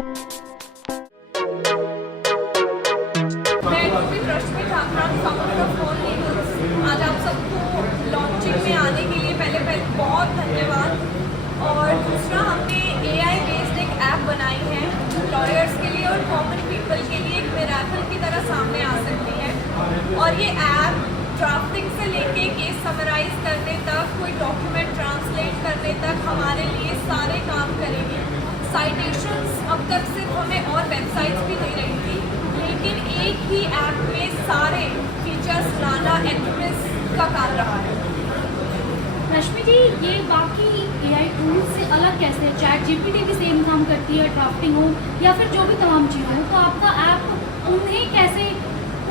आज आप सबको लॉन्चिंग में आने के लिए पहले बहुत धन्यवाद। और दूसरा, हमने AI बेस्ड एक ऐप बनाई है जो लॉयर्स के लिए और कॉमन पीपल के लिए एक मिरेकल की तरह सामने आ सकती है। और ये ऐप ड्राफ्टिंग से लेके केस समराइज करने तक, कोई डॉक्यूमेंट ट्रांसलेट करने तक हमारे लिए सारे काम करेगी। साइटेशंस अब तक सिर्फ हमें और वेबसाइट्स भी दे रही थी, लेकिन एक ही ऐप में सारे फीचर्स लाना एथिमिस का काम रहा है। रश्मि जी, ये बाकी AI टूल्स से अलग कैसे है? चैट GPT भी सेम काम करती है, ड्राफ्टिंग हो या फिर जो भी तमाम चीज़ें हो, तो आपका ऐप उन्हें कैसे,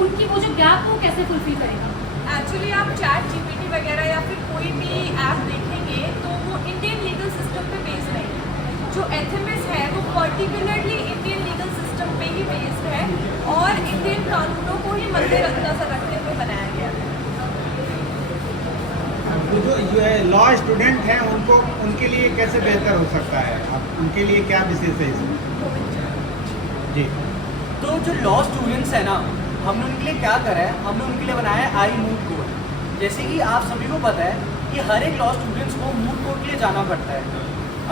उनकी वो जो गैप हो कैसे फुलफिल करेगा? एक्चुअली आप चैट GPT वगैरह या फिर कोई भी ऐप देखेंगे तो वो इंडियन लीगल सिस्टम पे बेस्ड नहीं है। जो एथिमिस है वो पर्टिकुलरली इंडियन लीगल सिस्टम पे ही बेस्ड है और इंडियन कानूनों को ही मद्देनजर रखते हुए बनाया गया है। जो लॉ स्टूडेंट हैं उनको, उनके लिए कैसे बेहतर हो सकता है? आप उनके लिए क्या विशेष है इसमें? जी, तो जो लॉ स्टूडेंट्स हैं ना, हमने उनके लिए क्या करा है, हमने उनके लिए बनाया है आई मूड कोड। जैसे कि आप सभी को पता है कि हर एक लॉ स्टूडेंट्स को मूड कोड के लिए जाना पड़ता है।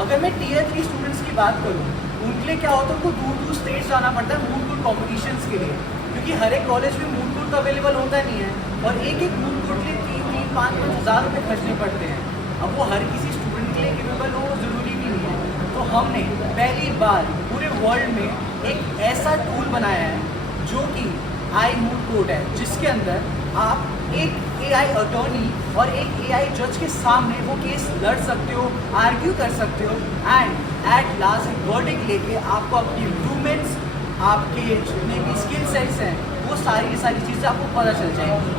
अगर मैं Tier 3 स्टूडेंट्स की बात करूँ, उनके लिए क्या होता है, उनको दूर दूर स्टेट्स जाना पड़ता है मूड कोड कॉम्पिटिशन्स के लिए, क्योंकि हर एक कॉलेज में मूड कोड तो अवेलेबल होता नहीं है और एक एक मूड कोड के लिए 3-5 हज़ार रुपये खर्चने पड़ते हैं। अब वो हर किसी स्टूडेंट के लिए केपेबल हो ज़रूरी भी नहीं है। तो हमने पहली बार पूरे वर्ल्ड में एक ऐसा टूल बनाया है जो कि आई मूड कोड है, जिसके अंदर आप एक AI अटॉर्नी और एक AI जज के सामने वो केस लड़ सकते हो, आर्ग्यू कर सकते हो एंड एट लास्ट एक वर्डिक्ट लेके आपको अपनी इम्प्रूवमेंट्स, आपके जितने भी स्किल सेट्स हैं, वो सारी की सारी चीज़ें आपको पता चल जाएंगी।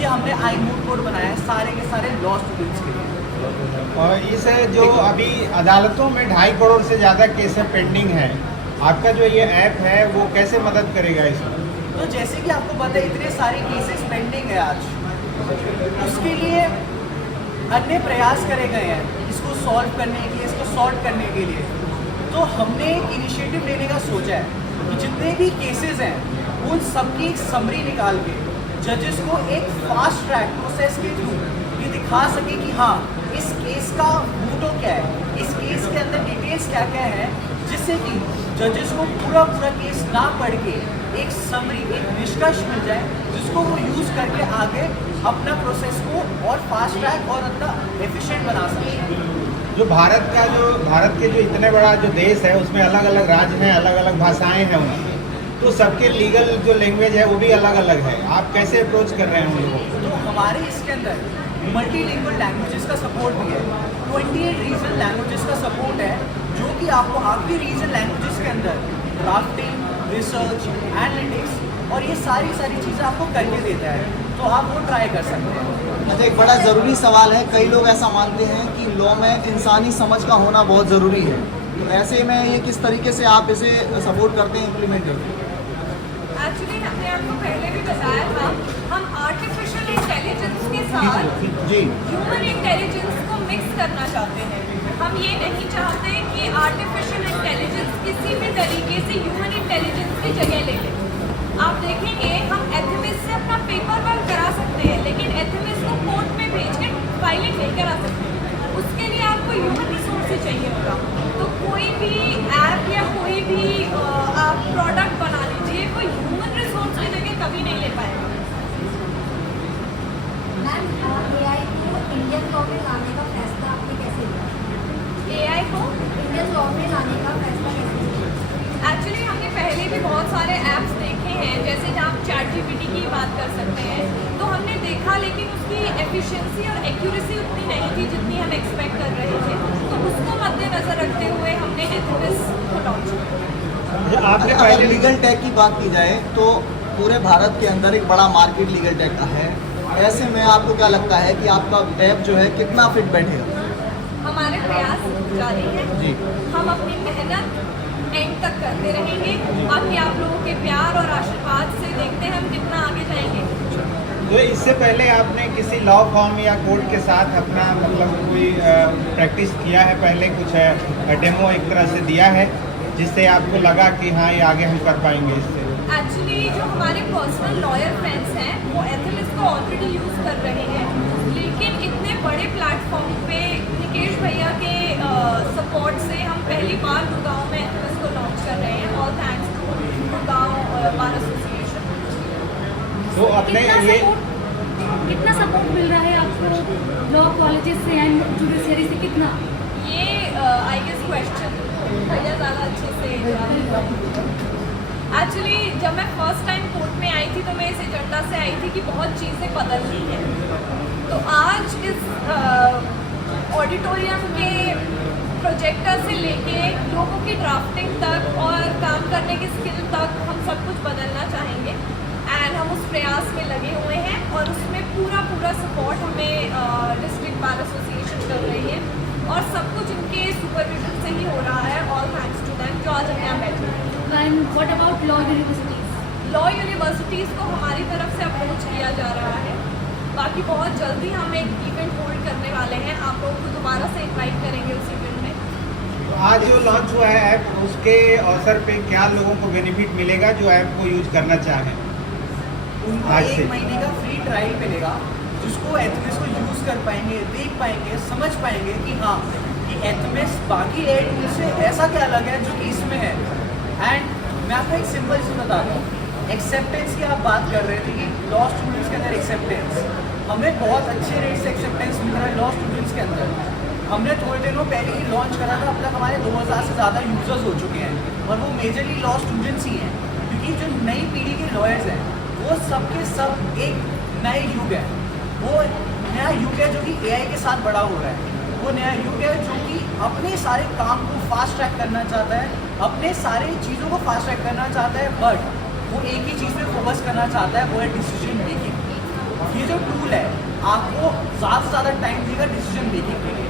ये हमने आई मूड कोड बनाया है सारे के सारे लॉ स्टूडेंट्स के लिए। और इस जो अभी अदालतों में 2.5 करोड़ से ज़्यादा केस पेंडिंग है, आपका जो ये ऐप है वो कैसे मदद करेगा इसमें? तो जैसे कि आपको पता है इतने सारे केसेस पेंडिंग है आज, उसके लिए अन्य प्रयास करे गए हैं इसको सॉल्व करने के लिए, इसको सॉर्ट करने के लिए। तो हमने एक इनिशिएटिव लेने का सोचा है कि जितने भी केसेस हैं उन सबकी एक समरी निकाल के जजेस को एक फास्ट ट्रैक प्रोसेस के थ्रू ये दिखा सके कि हाँ, इस केस का मोटो क्या है, इस केस के अंदर डिटेल्स क्या क्या है, जिससे कि जजेस को पूरा केस ना पढ़ के एक समरी, एक निष्कर्ष मिल जाए, जिसको वो यूज़ करके आगे अपना प्रोसेस को और फास्ट ट्रैक और अपना एफिशिएंट बना सके। जो भारत के जो इतने बड़ा जो देश है उसमें अलग अलग राज्य हैं, अलग अलग भाषाएं हैं उनकी, तो सबके लीगल जो लैंग्वेज है वो भी अलग अलग है। आप कैसे अप्रोच कर रहे हैं उन लोगों को? तो हमारे इसके अंदर मल्टीलिंगुअल लैंग्वेजेस का सपोर्ट भी है, 28 रीजनल लैंग्वेजेस का सपोर्ट है, जो कि आपको आपकी रीजनल लैंग्वेजेस के अंदर ड्राफ्टिंग, रिसर्च, एनालिटिक्स और ये सारी चीज़ें आपको करके देता है, तो आप वो ट्राई कर सकते हैं। अच्छा, एक बड़ा ज़रूरी सवाल है, कई लोग ऐसा मानते हैं कि लॉ में इंसानी समझ का होना बहुत ज़रूरी है, तो ऐसे में ये किस तरीके से आप इसे सपोर्ट करते हैं, इम्प्लीमेंट करते हैं? एक्चुअली हमने आपको पहले भी बताया था, हम आर्टिफिशियल इंटेलिजेंस के साथ ह्यूमन इंटेलिजेंस को मिक्स करना चाहते हैं। हम ये नहीं चाहते कि आर्टिफिशियल इंटेलिजेंस किसी भी तरीके से ह्यूमन इंटेलिजेंस की जगह ले ले। आप देखेंगे हम एथिमिस से अपना पेपर वर्क करा सकते हैं, लेकिन एथिमिस को कोर्ट में भेज के फाइलिंग नहीं करा सकते। उसके लिए आपको ह्यूमन रिसोर्स ही चाहिए होगा। तो कोई भी ऐप या कोई भी आप प्रोडक्ट बना लीजिए, कोई ह्यूमन रिसोर्स की जगह कभी नहीं ले पाएगा। मैम, AI को इंडियन लॉ में लाने का फैसला आपने कैसे लिया? AI को इंडियन लॉ में लाने का फैसला कैसे लिया? एक्चुअली हमने पहले भी बहुत सारे ऐप्स देखे हैं, जैसे जहाँ आप चैट GPT की बात कर सकते हैं, तो हमने देखा, लेकिन उसकी एफिशिएंसी और एक्यूरेसी उतनी नहीं थी जितनी हम एक्सपेक्ट कर रहे थे। तो उसको मद्देनजर रखते हुए हमने एथिमिस को लॉन्च किया। आपने अगर पहले लीगल टेक की बात की जाए तो पूरे भारत के अंदर एक बड़ा मार्केट लीगल टेक का है, ऐसे में आपको क्या लगता है कि आपका ऐप जो है कितना फिट बैठेगा? हमारे प्रयास जारी है जी। हम अपनी मेहनत एंड तक करते रहेंगे। बाकी आप लोगों के प्यार और आशीर्वाद से देखते हैं हम कितना आगे जाएंगे। तो इससे पहले आपने किसी लॉ फॉर्म या कोर्ट के साथ अपना मतलब कोई प्रैक्टिस किया है? पहले कुछ डेमो एक तरह से दिया है जिससे आपको लगा कि हाँ ये आगे हम कर पाएंगे इससे? एक्चुअली जो हमारे पर्सनल लॉयर फ्रेंड्स हैं वो एथेमिस को ऑलरेडी यूज़ कर रहे हैं, लेकिन इतने बड़े प्लेटफॉर्म पे निकेश भैया के सपोर्ट से हम पहली बार गुड़गांव में एथेमिस को लॉन्च कर रहे हैं। All thanks to Gurgaon bar association. तो अपने ये कितना सपोर्ट मिल रहा है आपको लॉ कॉलेजेस से एंड जुडिशरी से, कितना? ये आई गेस क्वेश्चन भैया ज़्यादा अच्छे से एक्चुअली जब मैं फर्स्ट टाइम कोर्ट में आई थी तो मैं इस एजेंडा से आई थी कि बहुत चीज़ें बदल रही हैं। तो आज इस ऑडिटोरियम के प्रोजेक्टर से लेके लोगों की ड्राफ्टिंग तक और काम करने की स्किल तक हम सब कुछ बदलना चाहेंगे एंड हम उस प्रयास में लगे हुए हैं और उसमें पूरा सपोर्ट हमें डिस्ट्रिक्ट बार एसोसिएशन कर रही है और सब कुछ इनके सुपरविजन से ही हो रहा है। ऑल थैंक्स टू दैम जो आज हम यहाँ बैठे हैं। And what about law universities? Law universities को हमारी तरफ से अप्रोच किया जा रहा है। बाकी बहुत जल्दी हम एक इवेंट होल्ड करने वाले हैं, आप लोगों को दोबारा से इनवाइट करेंगे उस इवेंट में। तो आज जो लॉन्च हुआ है ऐप, उसके अवसर पे क्या लोगों को बेनिफिट मिलेगा जो ऐप को यूज करना चाहें? उनको आज से 1 महीने का फ्री ट्रायल मिलेगा जिसको एथेमिस को यूज़ कर पाएंगे, देख पाएंगे, समझ पाएंगे कि हाँ कि एथेमिस बाकी एड टूल से ऐसा क्या अलग है जो कि इसमें है। एंड मैं आपको एक सिंपल चीज़ बताता हूँ, एक्सेप्टेंस की आप बात कर रहे थे कि लॉ स्टूडेंट्स के अंदर एक्सेप्टेंस, हमें बहुत अच्छे रेट से एक्सेप्टेंस मिल रहा है लॉ स्टूडेंट्स के अंदर। हमने थोड़े दिनों पहले ही लॉन्च करा था, अब तक हमारे 2000 से ज़्यादा यूजर्स हो चुके हैं और वो मेजरली लॉ स्टूडेंट्स ही हैं, क्योंकि जो नई पीढ़ी के लॉयर्स हैं वो सबके सब एक नए युग है, वो नया युग है जो कि एआई के साथ बड़ा हो रहा है। वो नया युग है जो कि अपने सारे काम को फास्ट ट्रैक करना चाहता है, अपने सारे चीज़ों को फास्ट ट्रैक करना चाहता है, बट वो एक ही चीज़ पे फोकस करना चाहता है, वो है डिसीजन मेकिंग। ये जो टूल है आपको ज़्यादा से ज़्यादा टाइम देगा डिसीजन मेकिंग के लिए।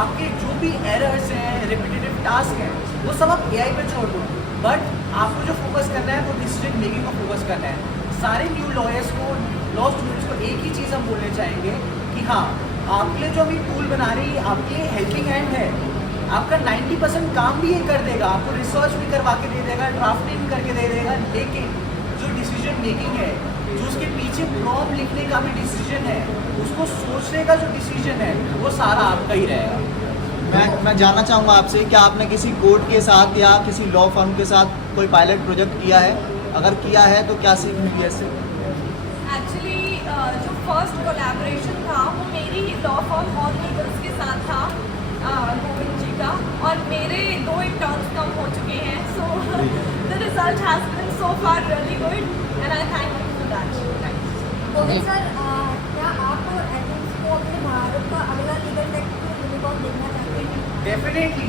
आपके जो भी एरर्स हैं, रिपीटेटिव टास्क हैं, वो सब आप एआई पे छोड़ दो, बट आपको जो फोकस करना है वो डिसीजन मेकिंग को फोकस करना है। सारे न्यू लॉयर्स को, लॉ स्टूडेंट्स को एक ही चीज़ हम बोलने चाहेंगे कि हाँ, आपके लिए जो अभी टूल बना रही है आपके लिए हेल्पिंग हैंड है, आपका 90% काम भी ये कर देगा, आपको रिसर्च भी करवा के दे देगा, ड्राफ्टिंग करके दे देगा, लेकिन जो डिसीजन मेकिंग है, जो उसके पीछे प्रॉम्प्ट लिखने का भी डिसीजन है, उसको सोचने का जो डिसीजन है, वो सारा आपका ही रहेगा। मैं जानना चाहूँगा आपसे, क्या आपने किसी कोर्ट के साथ या किसी लॉ फर्म के साथ कोई पायलट प्रोजेक्ट किया है? अगर किया है तो क्या सीख मिली है इससे? एक्चुअली जो फर्स्ट कोलैबोरेशन था वो मेरी लॉ फर्म और लीगल्स के साथ था, गोविंद जी का, और मेरे 2 इंटर्न्स कम हो चुके हैं। So the result has been so far really good and I thank you for that. Govind sir, क्या आप एथेम्स को अपने भारत का अगला लीगल टेक यूनिकॉर्न देखना चाहते हैं? डेफिनेटली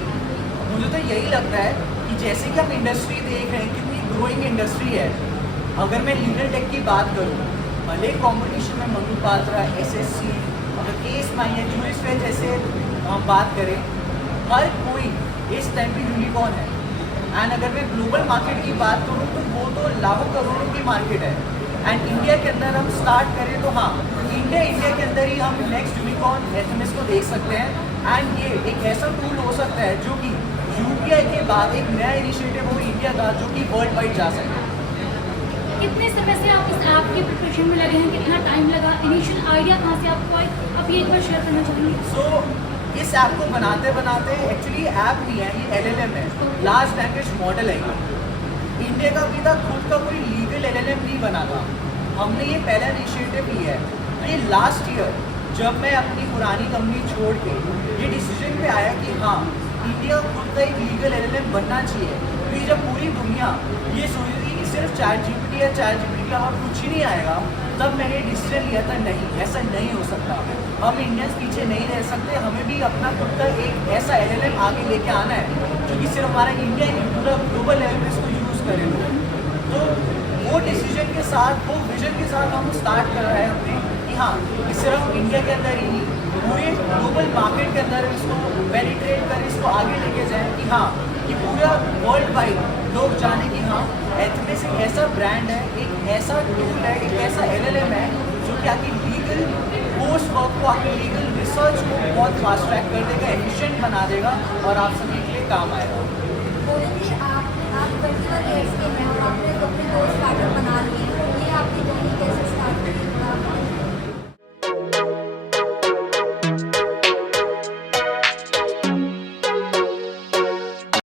मुझे तो यही लगता है कि जैसे कि हम इंडस्ट्री देख रहे हैं, कितनी ग्रोइंग इंडस्ट्री है। अगर मैं लीगल टेक की बात करूँ, भले कंपटीशन में मनु पात्रा, एसएससी, अगर केस माई है, जूरिस वेल जैसे हम बात करें, हर कोई इस टाइम पे यूनिकॉर्न है। एंड अगर मैं ग्लोबल मार्केट की बात करूँ तो वो तो लाखों करोड़ों की मार्केट है। एंड इंडिया के अंदर हम स्टार्ट करें तो हाँ, इंडिया के अंदर ही हम नेक्स्ट यूनिकॉर्न एथेमिस को देख सकते हैं। एंड ये एक ऐसा टूल हो सकता है जो कि यूपीआई के बाद एक नया इनिशिएटिव हो इंडिया का, जो कि वर्ल्ड वाइड जा सके। कितने समय से आप इस ऐप की प्रिपरेशन में लगे हैं? कितना टाइम लगा? इनिशियल आइडिया कहाँ से आपको आई? आप ये एक बार शेयर करना चाहेंगे? सो इस ऐप को बनाते बनाते एक्चुअली ऐप नहीं है, ये LLM है, लार्ज लैंग्वेज मॉडल है। ये इंडिया का अभी तक खुद का कोई लीगल LLM नहीं बना था, हमने ये पहला इनिशिएटिव लिया है। ये लास्ट ईयर जब मैं अपनी पुरानी कंपनी छोड़ के ये डिसीजन पे आया कि हाँ, इंडिया खुद का एक लीगल LLM बनना चाहिए, क्योंकि जब पूरी दुनिया ये सोच रही थी कि सिर्फ ChatGPT या ChatGPT के अलावा कुछ ही नहीं आएगा, तब मैंने डिसीजन लिया था नहीं, ऐसा नहीं हो सकता, हम इंडियंस पीछे नहीं रह सकते, हमें भी अपना खुद का एक ऐसा LLM आगे लेके आना है जो कि सिर्फ हमारा इंडिया ही नहीं, पूरा ग्लोबल लेवल पे इसको यूज़ करें लोग। तो वो डिसीजन के साथ, वो विजन के साथ हम स्टार्ट कर रहे हैं अपने कि हाँ, कि सिर्फ इंडिया के अंदर ही नहीं, पूरे ग्लोबल मार्केट के अंदर इसको पेनिट्रेट कर, इसको आगे लेके जाएं कि हाँ, कि पूरा वर्ल्ड वाइड लोग जाने कि हाँ, एथेमिस एक ऐसा ब्रांड है, एक ऐसा टूल है, एक ऐसा LLM है जो कि आपकी लीगल कोर्स वर्क को, आपकी लीगल रिसर्च को बहुत फास्ट ट्रैक कर देगा, एफिशिएंट बना देगा और आप सभी के लिए काम आएगा।